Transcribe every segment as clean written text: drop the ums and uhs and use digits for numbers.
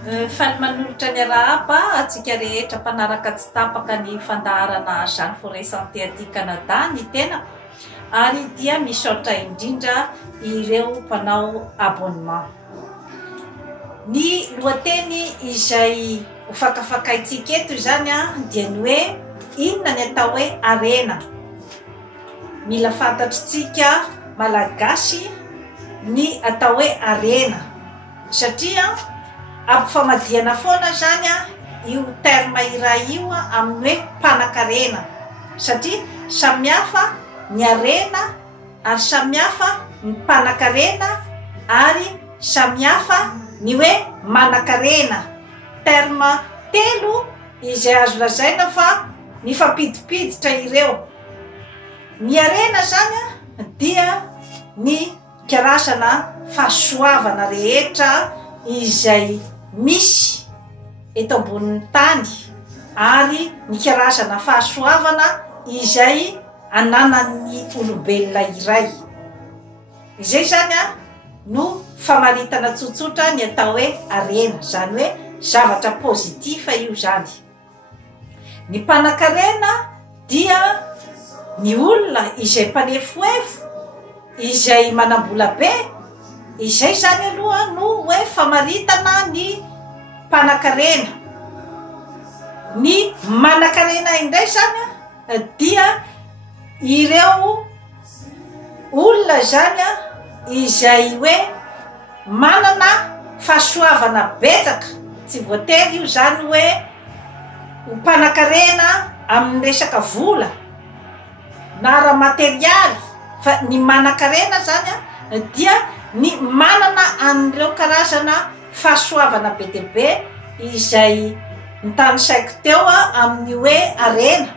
Falimanolotra ny arahaba atsika rehetra mpanaraka tsy tapaka ny fandaharana Jeanne Forest Santé aty Canada ny tena ary dia misaotra indrindra ireo mpanao abonnement. Ny lohateny izay hofakafakaitsika eto zany dia ny hoe inona ny atao hoe arena. Mila fantatritsika malagasy ny atao hoe arena satria ampifamadiana foana zany io terme iray io amin'ny hoe mpanan-karena satria samihafa ny arena ary samihafa ny mpanan-karena ary samihafa ny hoe manan-karena. Terme telo izay azo lazaina fa mifampidipiditra ireo. Ny arena zany dia ny karazana fahasoavana rehetra izay misy eto ambonin'ny tany ary ny karazana fahasoavana izay ananan'ny olombelona iray. Izay zany no famaritana tsotsotra ny atao hoe arena, zany hoe zavatra pozitifa io zany. Ny mpanan-karena dia ny olona izay mpanefoefo izay manam-bola be, izay zany aloha no hoe famaritana ny mpanan-karena. Ny manan-karena indray zany dia ireo olona zany izay hoe manana fahasoavana betsaka, tsy voatery io zany hoe mpanan-karena amin'ny resaka vola na raha materialy, fa ny manan-karena zany dia ny manana an'ireo karazana fahasoavana be dia be izay nitanisaiko teo amin'ny hoe arena.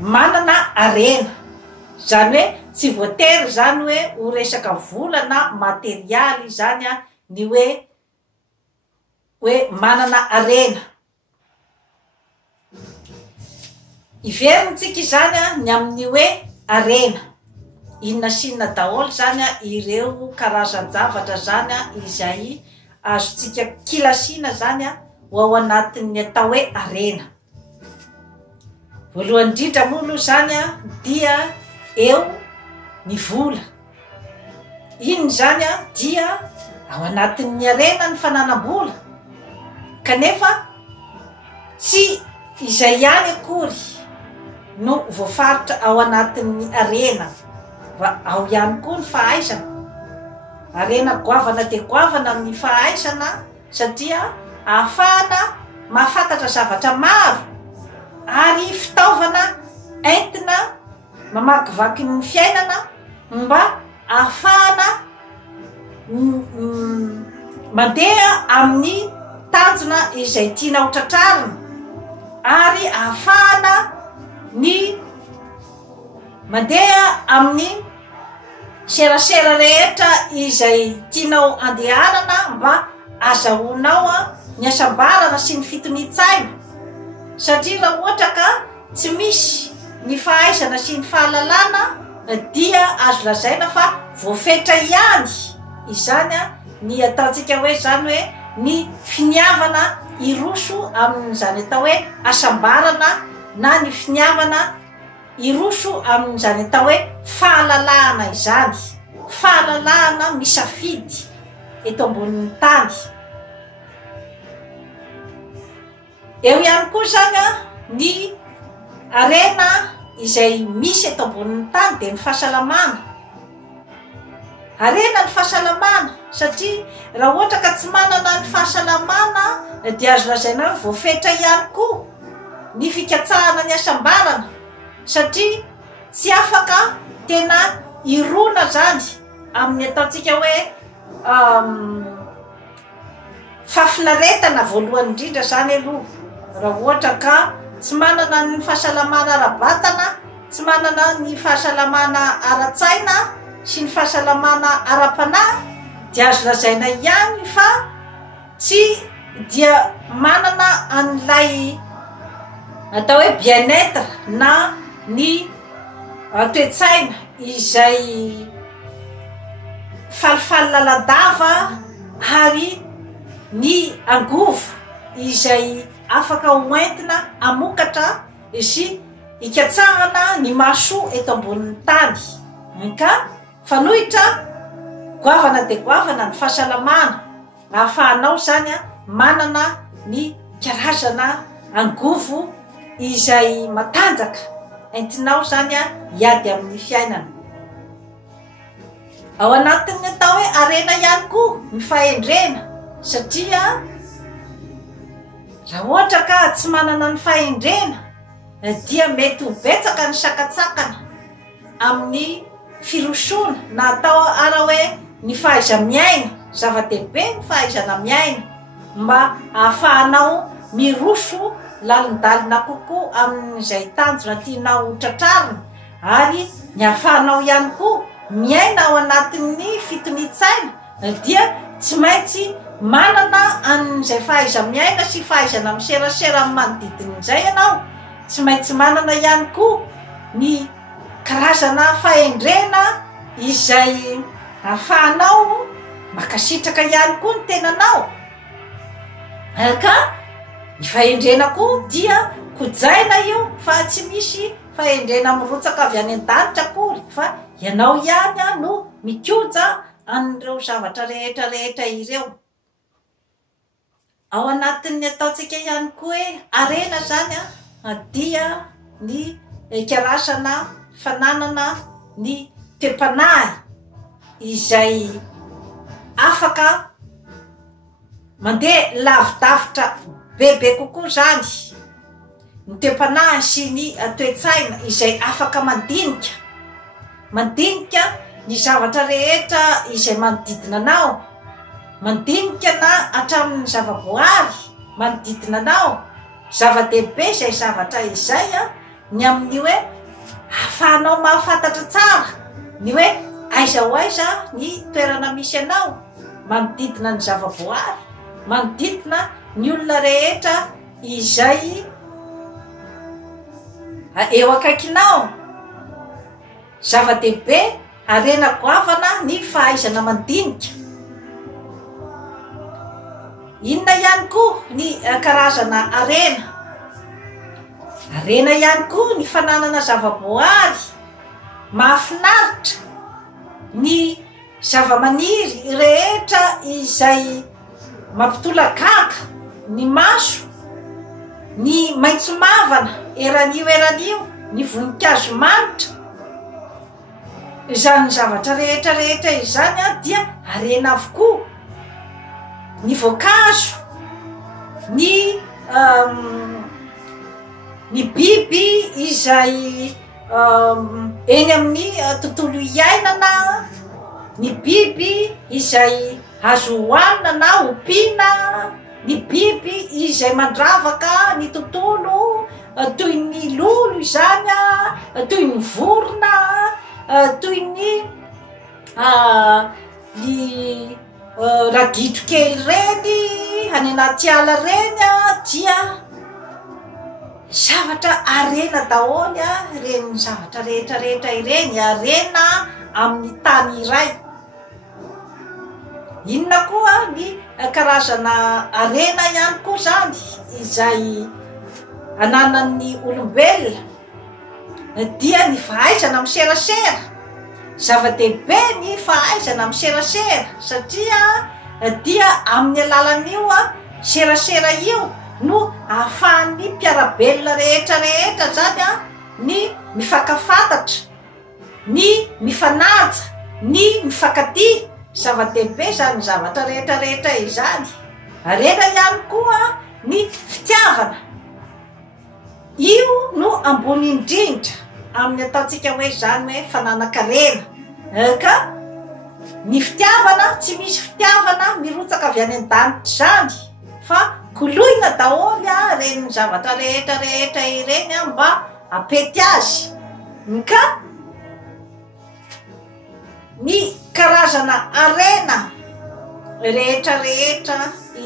Manana arena zany hoe tsy voatery zany hoe ho resaka vola na materialy zany ny hoe manana arena. Iverintsika zany ny amin'ny hoe arena inona sinona daholo zany ireo karazan-javatra zany izay azotsika kilasiana zany ho ao anatin'ny atao hoe arena. Voalohany indrindra moa aloha zany dia eo ny vola. Iny zany dia ao anatin'ny arena ny fananam-bola, kanefa tsy izay ihany akory no voafaritra ao anatin'ny arena, fa ao ihany koa ny fahaizana. Arena goavana dia goavana amin'ny fahaizana satria ahafahana mahafantatra zavatra maro ary fitaovana entina mamakivaky ny fiainana mba ahafahana mandeha amin'ny tanjona izay tiana ho tratrarina ary ahafahana ny mandeha amin'ny serasera rehetra izay tianao andehanana mba azahoanao ny asambarana sy ny fitony-tsaina. Satria raha ohatra ka tsy misy ny fahaizana sy ny fahalalana dia azo lazaina fa voafetra ihany izany ny ataontsika hoe zany hoe ny finiavana iroso amin'izany atao hoe asambarana na ny finiavana iroso amin'izany atao hoe fahalalahana izany. Fahalalahana misafidy eto ambonin'ny tany. Eo ihany koa zany ny arena izay misy eto ambonin'ny tany dia ny fahasalamana. Arena ny fahasalamana satria raha ohatra ka tsy manana ny fahasalamana dia azo lazaina voafetra ihany koa ny fikatsahana ny asambarana satria tsy afaka tena irona zany amin'ny ataontsika hoe fafinaretana voalohany indrindra zany aloha. Raha ohatra ka tsy manana ny fahasalamana ara-batana, tsy manana ny fahasalamana ara-tsaina sy ny fahasalamana ara-panahy dia azo lazaina ihany fa tsy dia manana an'ilay atao hoe bien-être na ny toe-tsaina izay falifaly laladava ary ny angovo izay afaka hoentina amokatra sy ikatsahana ny maso eto ambonin'ny tany ka fanohitra goavana de goavana ny fahasalamana ahafahanao zany manana ny karazana angovo izay matanjaka entinao zany hiady amin'ny fiainana. Ao anatin'ny atao hoe arena ihany koa ny fahendrena satria raha ohatra ka tsy manana ny fahendrena dia mety ho betsaka ny sakatsakana amin'ny firosona na atao ara hoe ny fahaiza miaina, zava-dehibe ny fahaizana miaina mba ahafahanao miroso lalindalina kokoa amin'izay tanjona tianao tratrarina ary ny ahafahanao ihany koa miaina ao anatin'ny fitonitsaina dia tsy maintsy manana an'izay fahaiza miaina sy fahaizana miserasera amin'ny manodidin'izay ianao, tsy maintsy manana ihany koa ny karazana fahendrena izay ahafahanao makasitraka ihany koa ny tenanao ka ny fahendrena koa dia kojaina io fa tsy misy fahendrena mirotsaka avy any an-danitra akory fa ianao ihany no mikoja an'ireo zavatra rehetrarehetra ireo. Ao anatin'ny ataontsika ihany koa hoe arena zany dia ny ikarasana fananana ny toepanahy izay afaka mandeha lavidavitra bebe kokoa zany, ny toepanahy sy ny toetsaina izay afaka mandinika ny zavatra rehetra izay manodidina anao, mandinika na hatramin'ny zavaboary manodidina anao, zava-dehibe izay zavatra izay ny amin'ny hoe ahafahanao mahafantatra tsara ny hoe aiza ho aiza ny toerana misy anao, manodidina ny zavaboary, manodidina ny olona rehetra izay eo akaikinao. Zava-dehibe arena goavana ny fahaizana mandinika. Inona ihany koa ny karazana arena ihany koa ny fananana zavaboary mahafinaritra, ny zavamaniry rehetra izay mampitolagaga ny maso, ny maitso mavana eranio ny voninkazo manitra, izany zavatra rehetrarehetra izany dia arena avokoa. Ny voankazo, ny biby izay eny amin'ny tontolo iainana, ny biby izay azo hoanina na ompiana, ny biby izay mandravaka ny tontolo toy ny lolo izany toy ny vorona, toy ny ragidro kely reny any anaty ala reny dia zavatra arena daholo reny zavatra rehetrarehetra ireny arena amin'ny tany iray. Inona koa ny karazana arena ihany koa zany izay ananan'ny olombelona dia ny fahaizana miserasera, zava-dehibe ny fahaizana miserasera satria dia amin'ny alalan'io serasera io no ahafahan'ny mpiarabelona rehetrarehetra zany ny mifankafantatra, ny mifanaja, ny mifankatia. Zava-dehibe zany zavatra rehetrarehetra izany. Arena ihany koa ny fitiavana, io no ambony indrindra amin'ny ataontsika hoe zany hoe fananakarena ka ny fitiavana tsy misy fitiavana mirotsaka avy any an-danitra zany fa koloina daholo reny zavatra rehetrarehetra ireny mba apety azy ka ny karazana arena rehetrarehetra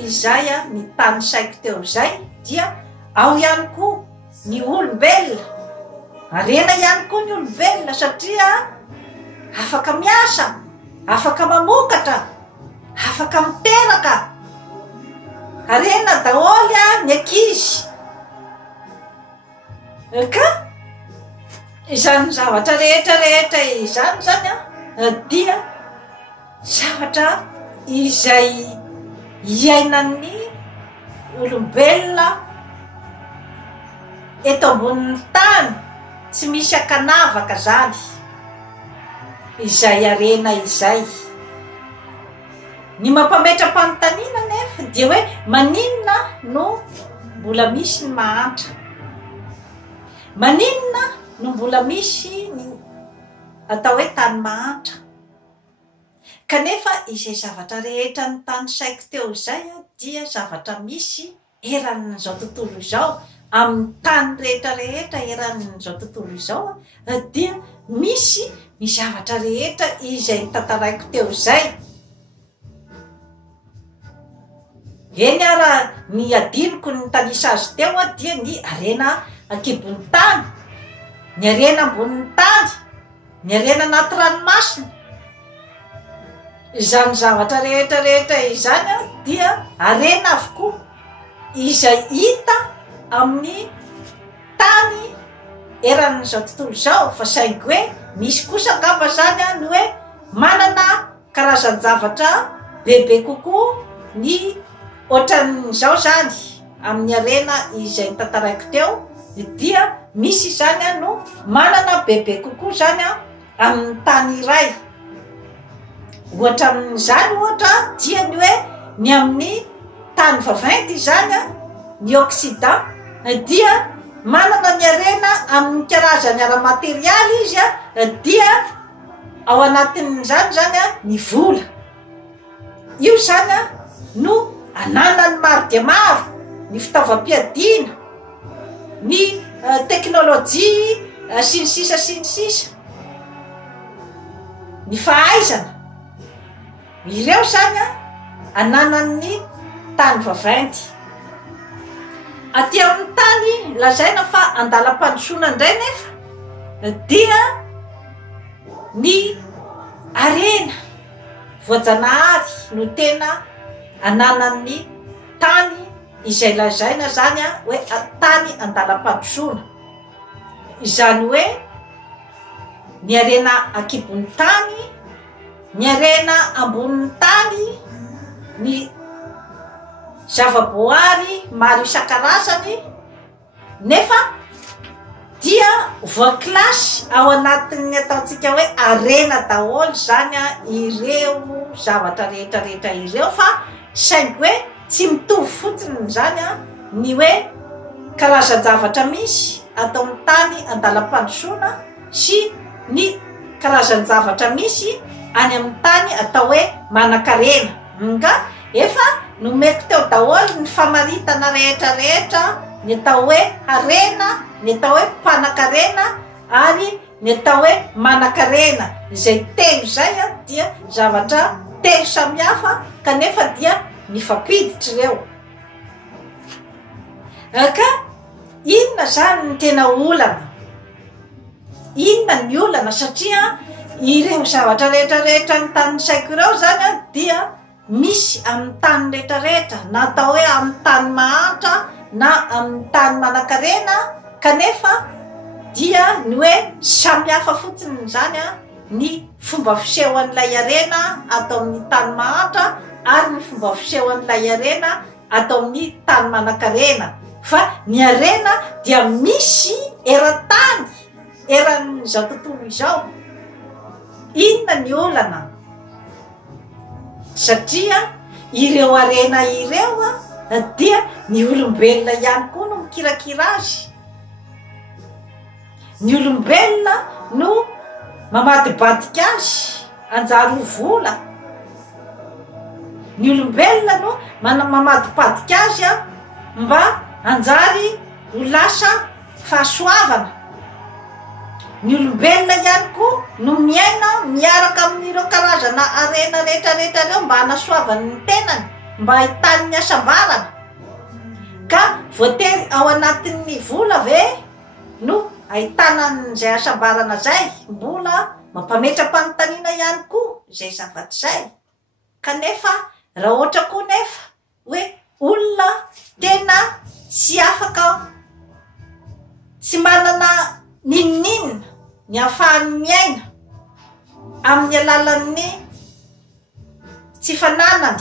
izay ny tany saiko teo zay dia ao ihany koa ny olombelona, arena ihany koa ny olombelona satria afaka miasa, afaka mamokatra, afaka miteraka, arena daholy a ny ankizy ka izany zavatra rehetrarehetra izany zany a dia zavatra izay iainan'ny olombelona eto ambonin'ny tany tsy misy akanavaka zany izay arena izay ny mampametra-panontaniana nefa dia hoe maninona no mbola misy ny mahantra maninona no mbola misy ny atao hoe tany mahantra kanefa izay zavatra rehetra ny tany saiko teo izay dia zavatra misy eran'izao tontolo izao amin'ny tany rehetrarehetra eran'izao tontolo izao dia misy ny zavatra rehetra izay tantaraiko teo izay eny ara ny adiniko ny tanisa azy teo dia ny arena ankibon'ny tany ny arena ambonin'ny tany ny arena anaty ranomasina izany zavatra rehetrarehetra izany dia arena avokoa izay hita amin'ny tany eran'izao tontolo izao fa saingy hoe misy kosa angamba zany ny hoe manana karazan-javatra bebe kokoa ny ohatran'izao zany amin'ny arena izay tantaraiko teo dia misy zany no manana bebe kokoa zany amin'ny tany iray ohatra amin'izany ohatra dia ny hoe ny amin'ny tany vaventy zany ny Occident dia manana ny arena amin'ny karazany ara-materialy izy dia ao anatin'izany zany ny vola io zany no ananany maro dia maro ny fitaovam-piadiana ny teknôlôjia sy ny sisa ny fahaizana ireo zany ananan'ny tany vaventy aty amin'ny tany lazaina fa andalam-pandrosoana indray nefa dia ny arena voajanahary no tena ananan'ny tany izay lazaina zany hoe tany andalam-pandrosoana izany hoe ny arena ankibon'ny tany ny arena ambonin'ny tany ny zavaboary maro isan-karazany nefa dia voakilasy ao anatin'ny ataontsika hoe arena daholo zany ireo zavatra rehetrarehetra ireo fa saingy hoe tsy mitovy fotsiny zany ny hoe karazan-javatra misy atao amin'ny tany andalam-pandrosoana sy ny karazan-javatra misy any amin'ny tany atao hoe manan-karena nga efa nomeko teo daholo ny famaritana rehetrarehetra ny atao hoe arena ny atao hoe mpanan-karena ary ny atao hoe manan-karena izay telo zay dia zavatra telo samihafa kanefa dia mifampiditra ireo ka inona zany ny tena olana inona ny olana satria ireo zavatra rehetrarehetra ny tany saiko ireo zany dia misy amin'ny tany rehetrarehetra na atao hoe amin'ny tany mahantra na amin'ny tany manan-karena kanefa dia ny hoe samihafa fotsiny zany ny fomba fisehoan'ilay arena atao amin'ny tany mahantra ary ny fomba fisehoan'ilay arena atao amin'ny tany manan-karena fa ny arena dia misy eran-tany eran'izao tontolo izao inona ny olana satria ireo arena ireo dia ny olombelona ihany koa no mikirakira azy ny olombelona no mamadibadika azy anjary ho vola ny olombelona no mamadibadika azy mba anjary ho lasa fahasoavana ny olombelona ihany koa no miaina miaraka amin'ireo karazana arena rehetrarehetra reo mba hanasoavany ny tenany mba ahitany ny asambarana ka voatery ao anatin'ny vola ve no ahitanan'izay asambarana zay mbola mampametra-panontaniana ihany koa izay zavatra zay kanefa raha ohatra koa nefa hoe olona tena tsy afaka tsy manana ninninina ny ahafahany miaina amin'ny alalan'ny tsy fananany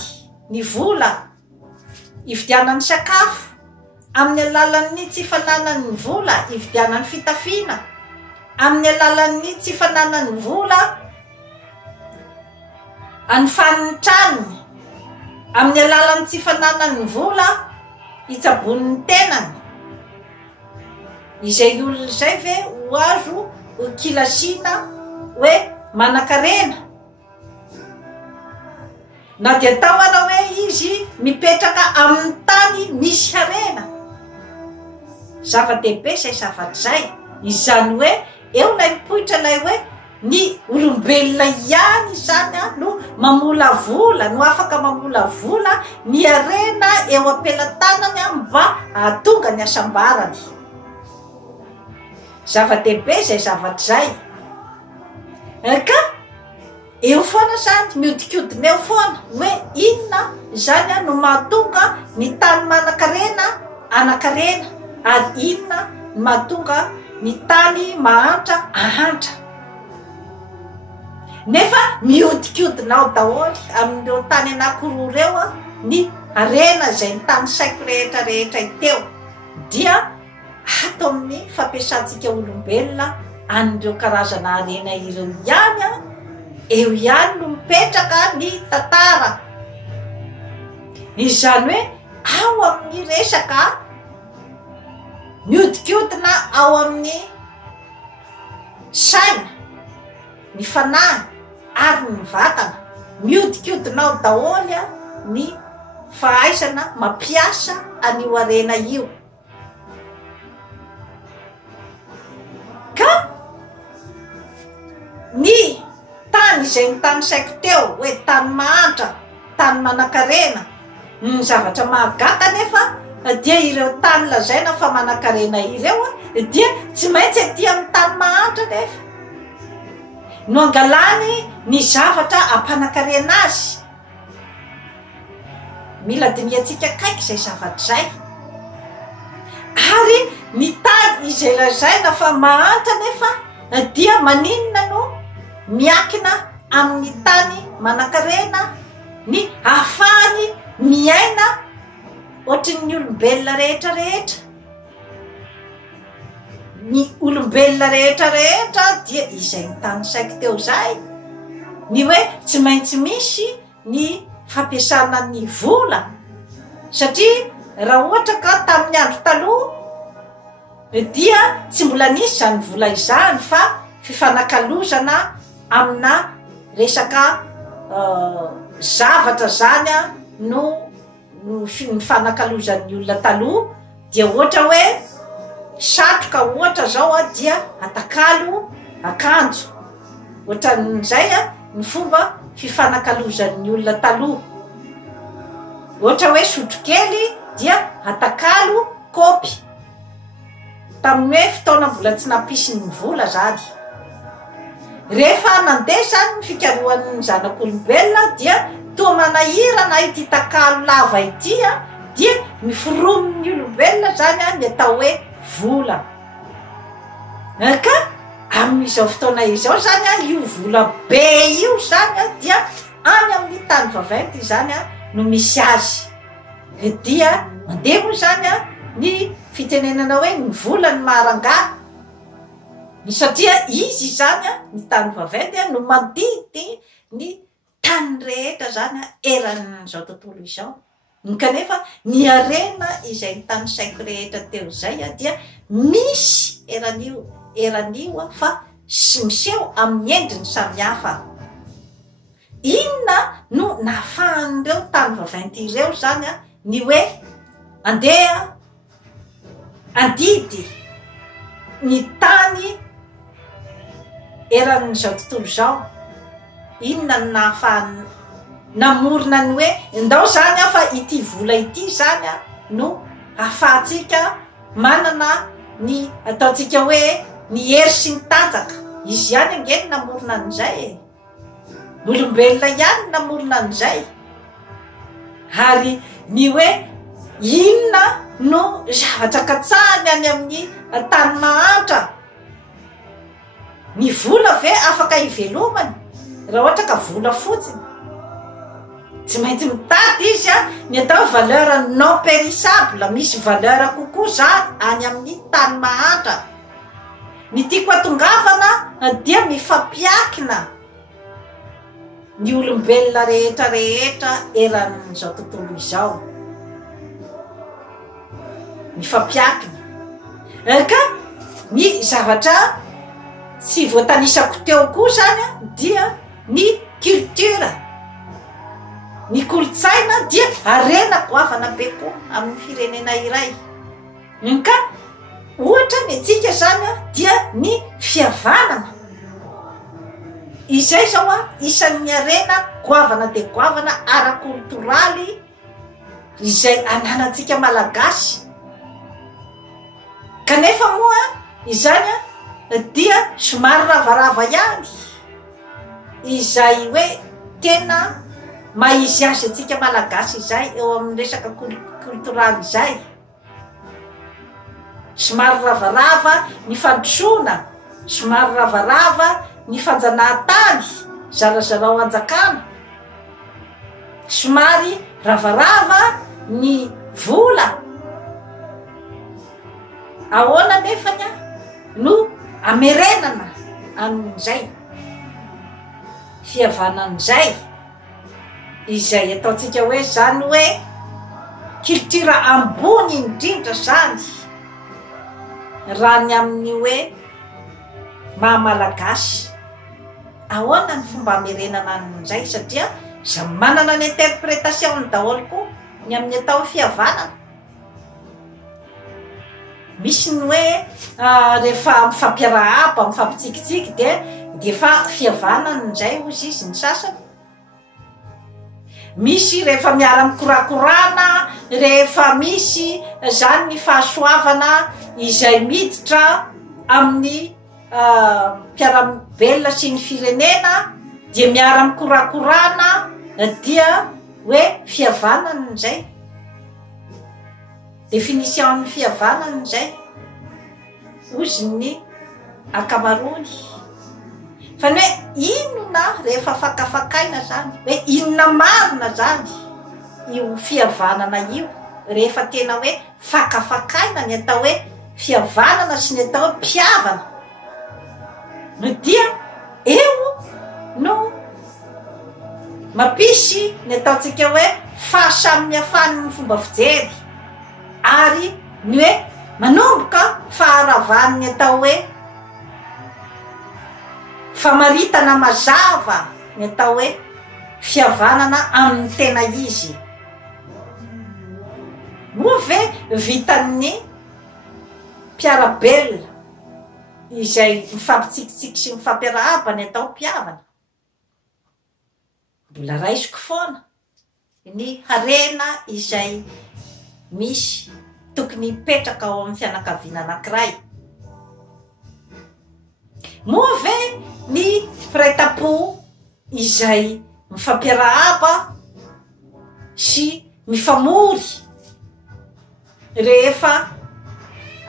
ny vola ividianany sakafo, amin'ny alalan'ny tsy fananany vola ividianany fitafiana, amin'ny alalan'ny tsy fananany vola anfaniny tranony, amin'ny alalan'ny tsy fananany vola itsabon'ny tenany. Izay olona izay ve ho azo ho kilasina hoe manan-karena? Na dia tao ara hoe izy mipetraka amin'ny tany misy harena. Zava-dehibe zay zavatra zay. Izany hoe eo lay mipoitra lay hoe ny olombelona ihany zany no mamola vola, no afaka mamola vola ny harena eo ampelantanany mba ahatonga ny asambarany. Zava-dehibe zay zavatra zay. Ka eo foana zany miodikodina eo foana hoe inona zany no mahatonga ny tany manan-karena anan-karena, ary inona no mahatonga ny tany mahantra ahantra. Nefa miodikodina ao daholy amin'ireo tany anankiroa reo ny harena zay ny tany saiko rehetra rehetra iteo dia ato amin'ny fampiasantsika olombelona an'ireo karazana harena ireo ihany eo ihany no mipetraka ny tantara. Izany hoe ao amin'ny resaka miodikodina ao amin'ny saina, ny fanahy ary ny vatana, miodikodina ao daholy ny fahaizana mampiasa an'io harena io. Ka ny tany izay ny tany saiko teo hoe tany mahantra, tany manan-karena, ny zavatra mahagaga nefa dia ireo tany lazaina fa manan-karena ireo dia tsy maintsy aty amin'ny tany mahantra nefa no angalany ny zavatra ampanan-karena azy. Mila diniatsika kaiky zay zavatra zay. Ary ny tany izay lazaina fa mahantra nefa dia maninona no miakina amin'ny tany manan-karena ny ahafahany miaina ohatrin'ny olombelona rehetra rehetra. Ny olombelona rehetra rehetra dia izay ny tany saiko teo zay, ny hoe tsy maintsy misy ny fampiasana ny vola, satria raha ohatra ka tamin'ny andro taloha dia tsy mbola nisy zany vola izany fa fifanakalozana amina resaka zavatra zany no mifanakalozan'ny olona taloha. Dia ohatra hoe satroka ohatra zao dia atakalo akanjo, ohatran'izay ny fomba fifanakalozan'ny olona taloha. Ohatra hoe sotrokely dia atakalo kopy, tamin'ny hoe fotoana mbola tsy nampisy ny vola zany. Rehefa nandeha zany ny fikarohan'ny zanak'olombelona dia toa manahirana ity takalo lava ity dia miforomin'ny olombelona zany ny atao hoe vola. Ka amin'izao fotoana izao zany io vola be io zany dia any amin'ny tany vaventy zany no misy azy. Dia mandeha moa zany ny fitenenana hoe ny vola ny maranga, satria izy zany ny tany vaventy no mandidy ny tany rehetra zany eran'izao tontolo izao. Kanefa ny harena izay ny tany saiko rehetra teo zay dia misy eran'io fa sy miseho amin'ny endriny samihafa. Inona no nahafahan'ireo tany vaventy ireo zany ny hoe andeha andidy ny tany eran'izao tontolo zao. Inona no nahafahany namorona ny hoe ndao zany fa ity vola ity zany no ahafahantsika manana ny ataontsika hoe ny hery sy ny tanjaka. Izy ihany angeny namorona an'izay olombelona ihany namorona an'izay. Ary ny hoe inona no zavatra katsahany any amin'ny tany mahantra. Ny vola ve afaka hivelomany raha ohatra ka vola fotsiny? Tsy maintsy mitady izy ny atao valeur non périssable, misy valeur kokoa zany any amin'ny tany mahantra. Ny tiako atongavana dia mifampiakina ny olombelona rehetra rehetra eran'izao tontolo izao. Mifampiakina ka ny zavatra tsy voatanisako teo koa zany dia ny culture, ny kolotsaina dia arena goavana be koa amin'ny firenena iray. Ka ohatra ny antsika zany dia ny fihavanana. Izay zao isan'ny arena goavana de goavana ara-kulturaly izay ananantsika malagasy. Kanefa moa izany dia somary ravarava ihany, izay hoe tena maizy azy atsika malagasy izay eo amin'ny resaka kulturaly izay. Somary ravarava ny fandrosoana, somary ravarava ny fanjanahantany, zarazarao anjakana, somary ravarava ny vola. Ahoana nefanya no amerenana amin'izay fihavanan'izay izay ataontsika hoe zany hoe culture ambony indrindra zany raha ny amin'ny hoe mahamalagasy. Ahoana ny fomba amerenana amin'izay satria samy manana ny interprétation ny daholo koa ny amin'ny atao fihavanana. Misy ny hoe rehefa mifampiarahaba mifampitsikitsiky de efa fihavanana izay ozy izy ny sasany. Misy rehefa miara mikorakorana, rehefa misy zany ny fahasoavana izay miditra amin'ny mpiarabelona sy ny firenena dia miara mikorakorana dia hoe fihavanana izay. Definition ny fihavanana izay ozy ny akamarony. Fa ny hoe inona rehefa fakafakaina zany, hoe inona marina zany io fihavanana io rehefa tena hoe fakafakaina ny atao hoe fihavanana sy ny atao hoe mpiavana. No dia eo no mapisy ny ataontsika hoe fahasamihafany ny fomba fijery ary ny hoe manomboka faharavany ny atao hoe famaritana mazava ny atao hoe fihavanana amin'ny tena izy. Moa ve vitan'ny mpiarabelona izay mifampitsikitsiky sy mifampiarahaba ny atao mpiavana? Mbola raisiko foana ny harena izay misy tokony mipetraka ao amin'ny fianakaviana anankiray. Moa ve ny prêt-à-pot izay mifampiarahaba sy mifamory rehefa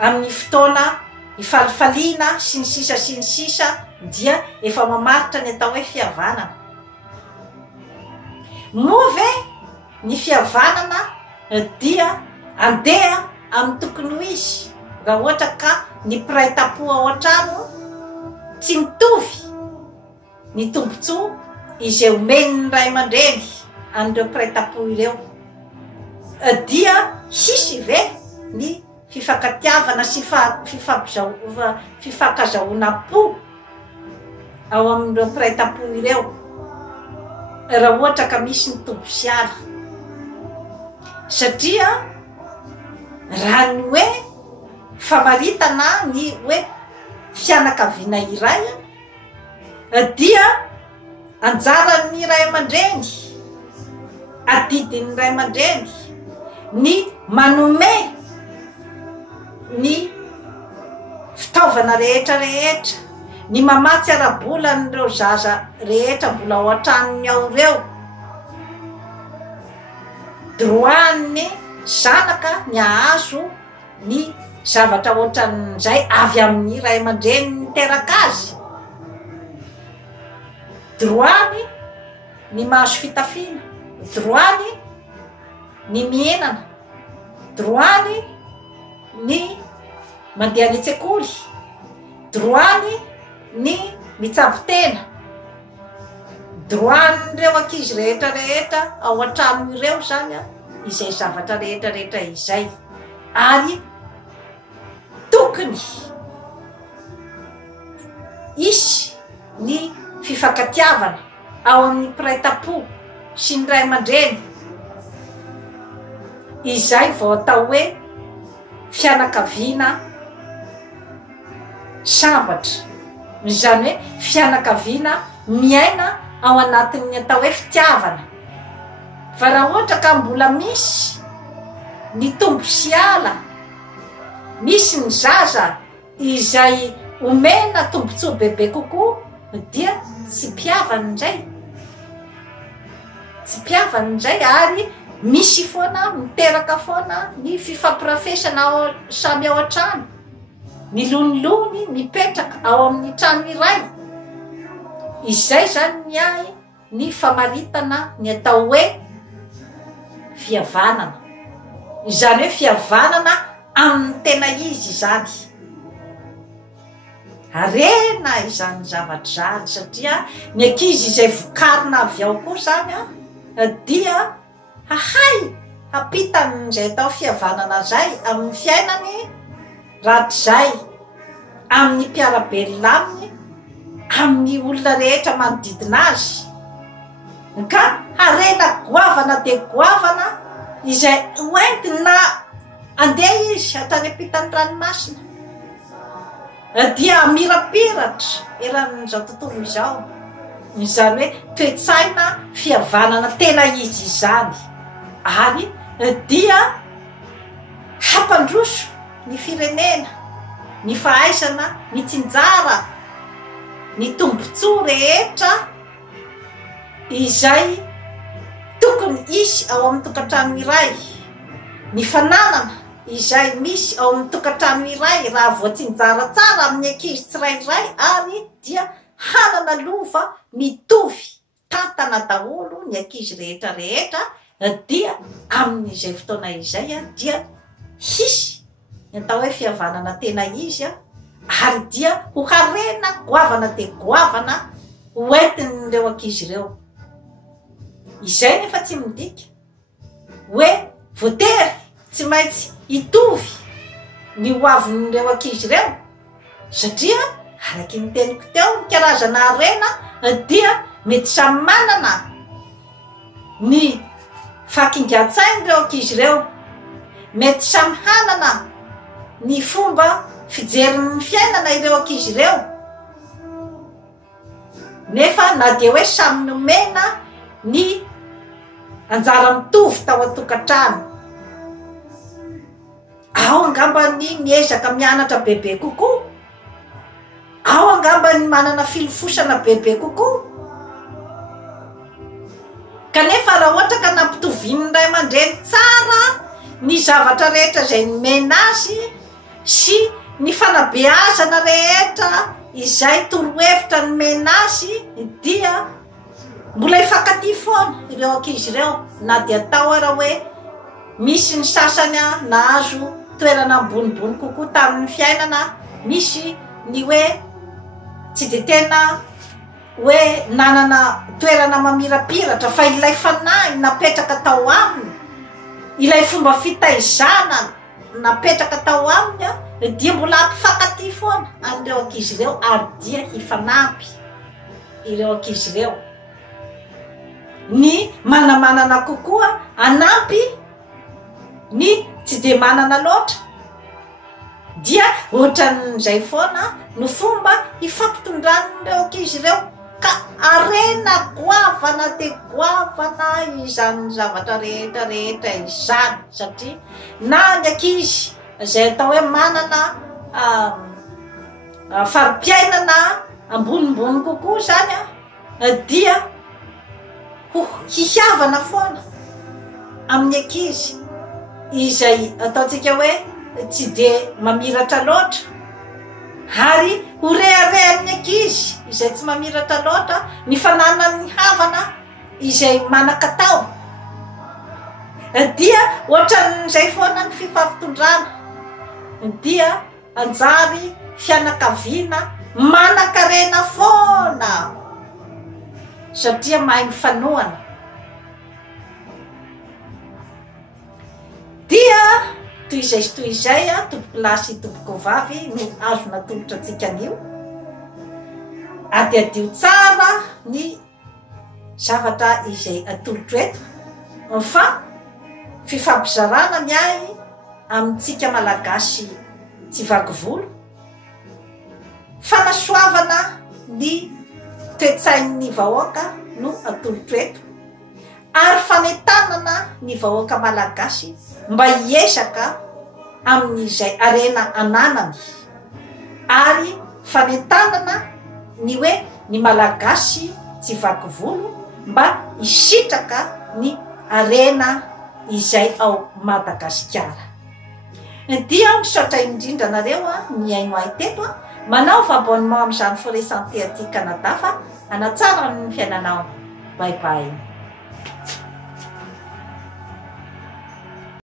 amin'ny fotoana ifalifaliana sy ny sisa dia efa mamaritra ny atao hoe fihavanana. Moa ve ny fihavanana dia andeha amin'ny tokony ho izy raha ohatra ka ny prêt-à-pot ao an-trano tsy mitovy ny tombontsoa izay omeny ny ray aman-dreny an'ireo prêt-à-pot ireo, dia hisy ve ny fifankatiavana sy fifankazahoana-po ao amin'ireo prêt-à-pot ireo raha ohatra ka misy ny tombo sy ala? Satria raha ny hoe famaritana ny hoe fianakaviana iray dia anjaran'ny ray aman-dreny, adidin'ny ray aman-dreny ny manome ny fitaovana rehetra rehetra, ny mamatsy ara-bola n'ireo zaza rehetra mbola ao an-tranony ao ireo, droany zanaka ny ahazo ny zavatra ohatran'izay avy amin'ny ray aman-dreny niteraka azy. Droany ny mahazo fitafiana, droany ny mienana, droany ny mandeha ny tsekoly, droany ny mitsabo-tena, droan'ireo ankizy rehetrarehetra ao an-trano ireo zany izay zavatra rehetrarehetra izay. Ary tokony isy ny fifankatiavana ao amin'ny mpiray-tam-po sy ny ray aman-dreny. Izay vao atao hoe fianakaviana sambatra, izany hoe fianakaviana miaina ao anatin'ny atao hoe fitiavana. Fa raha ohatra ka mbola misy ny tombo sy ala, misy ny zaza izay omena tombontsoa bebe kokoa, dia tsy mpiavana indray, tsy mpiavana indray. Ary misy foana miteraka foana ny fifampirafesana ao samy ao an-trano, ny lonilony mipetraka ao amin'ny trano iray. Izay zany niahy ny famaritana ny atao hoe fihavanana, izany hoe fihavanana amin'ny tena izy zany. Arena izany zavatra zany, satria ny ankizy izay vokarina avy ao koa zany dia hahay hapitan'izay atao fihavanana zay amin'ny fiainany ratrizay, amin'ny mpiarabelona aminy, amin'ny olona rehetra manodidina azy. Ka harena goavana de goavana izay hoentina andeha izy hatany ampitany ranomasina, dia mirapiratra eran'izao tontolo izao. Izany hoe toe-tsaina fihavanana tena izy izany. Ary dia hampandroso ny firenena, ny fahaizana, ny tsinjara, ny tombontsoa rehetra izay tokony isy ao amin'ny tokantrano iray, ny fananana izay misy ao amin'ny tokantrano iray raha voatsinjara tsara amin'ny ankizy tsirairay, ary dia hanana lova mitovy tantana daholo ny ankizy rehetrarehetra. Dia amin'izay fotoana izay dia hisy ny atao hoe fihavanana tena izy, ary dia ho harena goavana de goavana hoentin'ireo ankizy ireo. Izay nefa tsy midika hoe voatery tsy maintsy hitovy ny hoavin'ireo ankizy ireo, satria araky ny teniko teo ny karazana harena dia mety samy manana ny fakingan-tsain'ireo ankizy ireo, mety samy hanana ny fomba fijerin'ny fiainana ireo ankizy ireo, nefa na dia hoe samy nomena ny anjara mitovy tao an-tokantrano. Ao angambany miezaka mianatra bebe kokoa, ao angambany manana filofosana bebe kokoa, kanefa raha ohatra ka nampitoviany ray aman-dreny tsara ny zavatra rehetra izay nomena azy sy ny fanabeazana rehetra izay torohevitra nomena azy, dia mbola hifankatia foana ireo ankizy ireo. Na dia atao raha hoe misy ny sasany nahazo toerana ambonimbony kokoa tamin'ny fiainana, misy ny hoe tsy de tena hoe nanana toerana mamirapiratra, fa ilay fanahy napetraka tao aminy, ilay fomba fitaizana napetraka tao aminy, dia mbola ampifankatia foana anireo ankizy ireo, ary dia hifanampy ireo ankizy ireo. Ny manamanana kokoa anampy ny tsy de manana loatra, dia ohatran'izay foana no fomba hifampitondran'ireo ankizy ireo. Ka arena goavana de goavana izany zavatra rehetrarehetra izany, satria na ny ankizy izay atao hoe manana farim-piainana ambonimbony kokoa zany dia ho hihavana foana amin'ny ankizy izay ataontsika hoe tsy de mamiratra loatra ary horeare amin'ny ankizy izay tsy mamiratra loatra ny fananany havana izay manan-katao dia ohatran'izay foana ny fifampitondrana dia anjary fianakaviana manan-karena foana satria mahay mifanohana dia toy izay sy toy izay a tompolasy tompoko vavy no azo natolotra antsika anio ady adio tsara ny zavatra izay atolotro eto fa fifampizarana miay amintsika malagasy tsy vaky volo fanasoavana ny toetsain'ny vahoaka no atolotro eto ary fanetanana ny vahoaka malagasy mba hiesaka amin'izay arena ananany ary fanetanana ny hoe ny malagasy tsy vaky volo mba hisitraka ny arena izay ao Madagasikara dia misaotra indrindra nareo a miaino ahy teto a manao fa-abonnement amin'izany forêt santé aty Canada fa hanatsara ny fiainanao. Bye bye.